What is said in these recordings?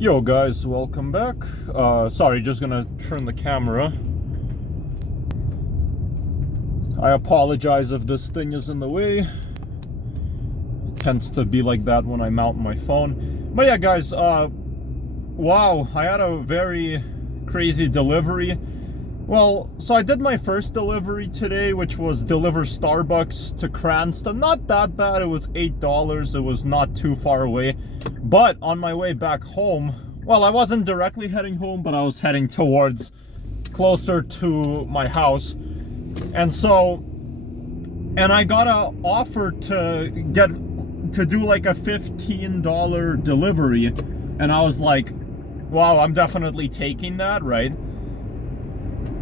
Yo guys, welcome back. Sorry, just gonna turn the camera. I apologize if this thing is in the way. It tends to be like that when I mount my phone. But yeah guys, wow, I had a very crazy delivery. Well, so I did my first delivery today, which was deliver Starbucks to Cranston. Not that bad, it was $8, it was not too far away. But on my way back home, well, I wasn't directly heading home, but I was heading towards closer to my house. And I got an offer to do like a $15 delivery. And I was like, wow, I'm definitely taking that, right?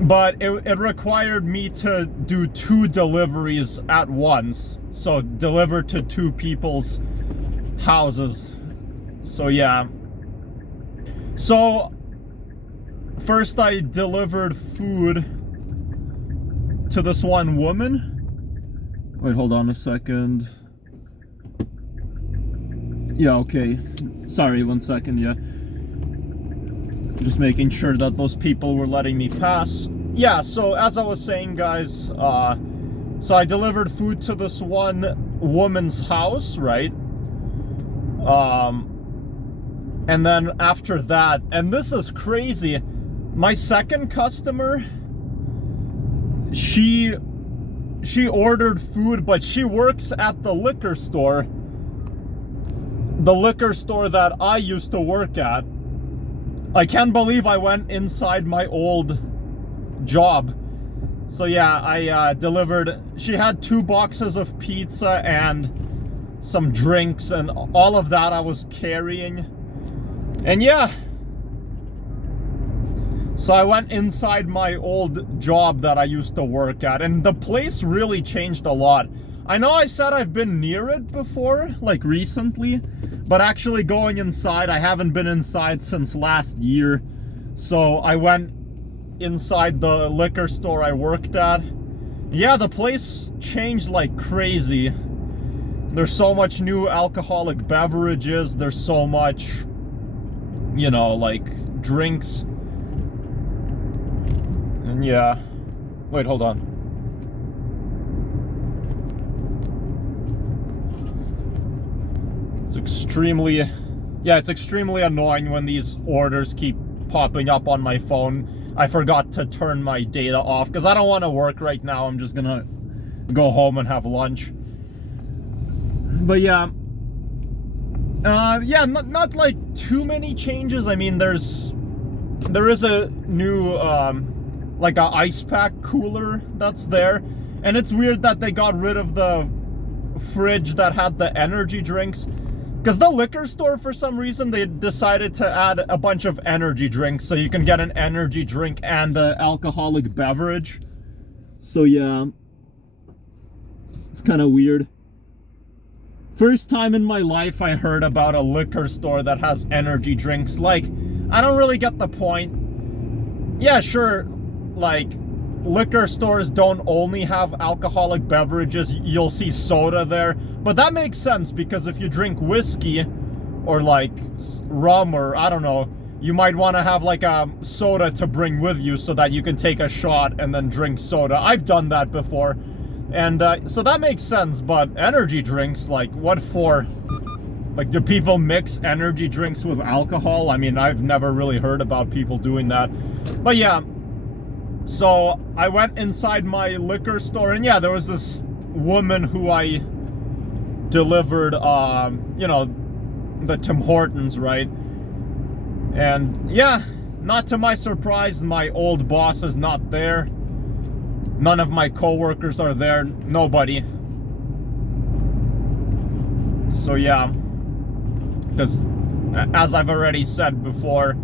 But it required me to do 2 deliveries at once. So deliver to 2 people's houses. So yeah. So first I delivered food to this one woman. Wait, hold on a second. Yeah, okay. Sorry, 1 second, yeah. Just making sure that those people were letting me pass. Yeah, so as I was saying, guys, so I delivered food to this one woman's house, right? And then after that, and this is crazy, my second customer, she ordered food, but she works at the liquor store that I used to work at. I can't believe I went inside my old job. So yeah, I delivered, she had 2 boxes of pizza and some drinks, and all of that I was carrying. And yeah, so I went inside my old job that I used to work at, and the place really changed a lot. I know I said I've been near it before, like recently, but actually going inside, I haven't been inside since last year. So I went inside the liquor store I worked at. Yeah, the place changed like crazy. There's so much new alcoholic beverages. There's so much, you know, like drinks. And yeah, wait, hold on. It's extremely annoying when these orders keep popping up on my phone. I forgot to turn my data off because I don't want to work right now. I'm just gonna go home and have lunch. But yeah, yeah, not like too many changes. I mean, there is a new like a ice pack cooler that's there, and it's weird that they got rid of the fridge that had the energy drinks. Because the liquor store, for some reason, they decided to add a bunch of energy drinks, so you can get an energy drink and an alcoholic beverage. So yeah, it's kind of weird. First time in my life I heard about a liquor store that has energy drinks. Like, I don't really get the point. Yeah, sure, like, liquor stores don't only have alcoholic beverages. You'll see soda there, but that makes sense because if you drink whiskey or like rum, or I don't know, you might want to have like a soda to bring with you so that you can take a shot and then drink soda. I've done that before, and so that makes sense. But energy drinks, like, what for? Like, do people mix energy drinks with alcohol? I mean, I've never really heard about people doing that. But yeah, so I went inside my liquor store, and yeah, there was this woman who I delivered, you know, the Tim Hortons, right? And yeah, not to my surprise, my old boss is not there. None of my coworkers are there, nobody. So yeah, because as I've already said before,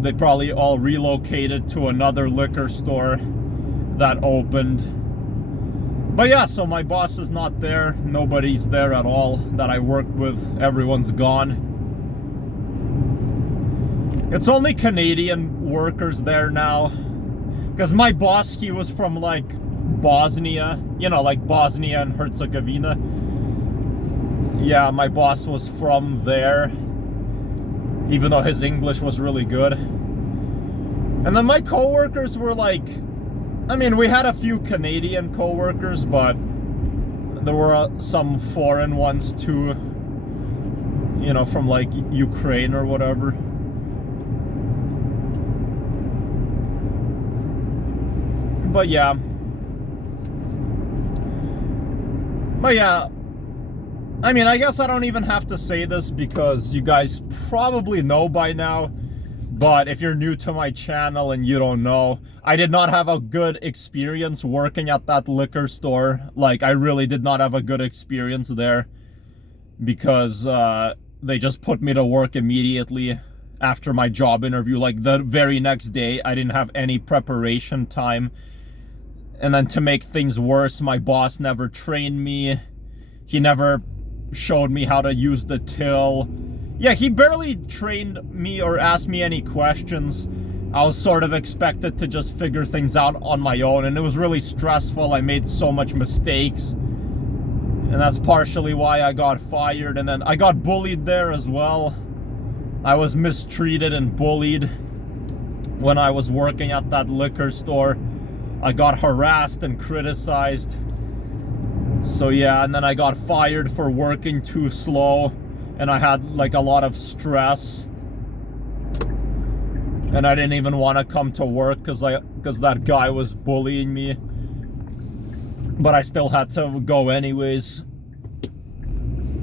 they probably all relocated to another liquor store that opened. But yeah, so my boss is not there. Nobody's there at all that I work with. Everyone's gone. It's only Canadian workers there now. Because my boss, he was from like Bosnia. You know, like Bosnia and Herzegovina. Yeah, my boss was from there. even though his English was really good. And then my coworkers were like, I mean, we had a few Canadian coworkers, but there were some foreign ones too, you know, from like Ukraine or whatever. But yeah, I mean, I guess I don't even have to say this because you guys probably know by now. But if you're new to my channel and you don't know, I did not have a good experience working at that liquor store. Like, I really did not have a good experience there because they just put me to work immediately after my job interview. Like, the very next day, I didn't have any preparation time. And then to make things worse, my boss never trained me. He never showed me how to use the till. Yeah, he barely trained me or asked me any questions. I was sort of expected to just figure things out on my own, and it was really stressful. I made so much mistakes, and that's partially why I got fired. And then I got bullied there as well. I was mistreated and bullied when I was working at that liquor store. I got harassed and criticized. So yeah, and then I got fired for working too slow. And I had like a lot of stress, and I didn't even want to come to work because that guy was bullying me, but I still had to go anyways.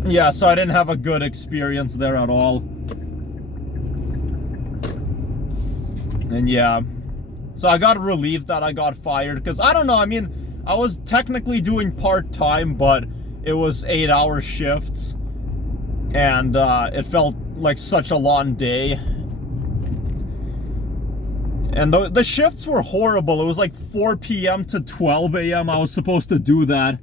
Yeah, so I didn't have a good experience there at all. And yeah, so I got relieved that I got fired because I don't know, I mean, I was technically doing part-time, but it was 8-hour shifts. And it felt like such a long day. And the shifts were horrible. It was like 4 p.m. to 12 a.m. I was supposed to do that.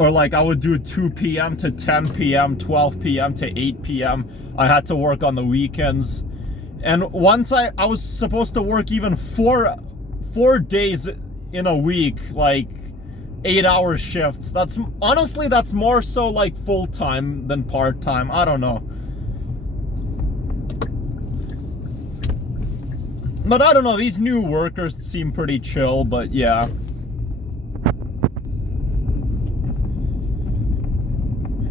Or like I would do 2 p.m. to 10 p.m., 12 p.m. to 8 p.m. I had to work on the weekends. And once I was supposed to work even four days in a week, like 8-hour shifts. That's honestly, that's more so like full-time than part-time. I don't know. But I don't know, these new workers seem pretty chill, but yeah.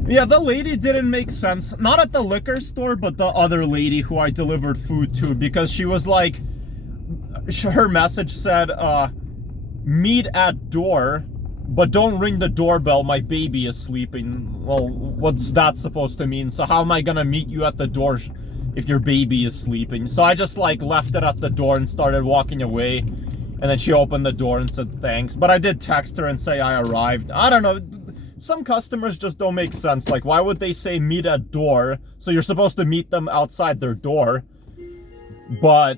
Yeah, the lady didn't make sense. Not at the liquor store, but the other lady who I delivered food to, because she was like, her message said, meet at door, but don't ring the doorbell, my baby is sleeping. Well, what's that supposed to mean? So how am I gonna meet you at the door if your baby is sleeping? So I just like left it at the door and started walking away. And then she opened the door and said thanks. But I did text her and say I arrived. I don't know. Some customers just don't make sense. Like, why would they say meet at door? So you're supposed to meet them outside their door. But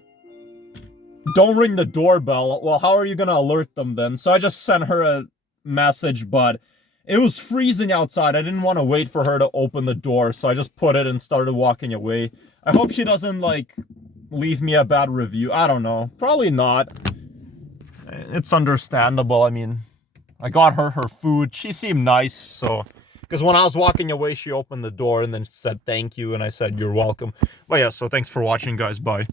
don't ring the doorbell. Well, how are you gonna alert them then? So I just sent her a message, but it was freezing outside. I didn't want to wait for her to open the door, so I just put it and started walking away. I hope she doesn't like leave me a bad review. I don't know, probably not. It's understandable. I mean, I got her food. She seemed nice, so because when I was walking away, she opened the door and then said thank you, and I said you're welcome. But yeah, so thanks for watching, guys. Bye.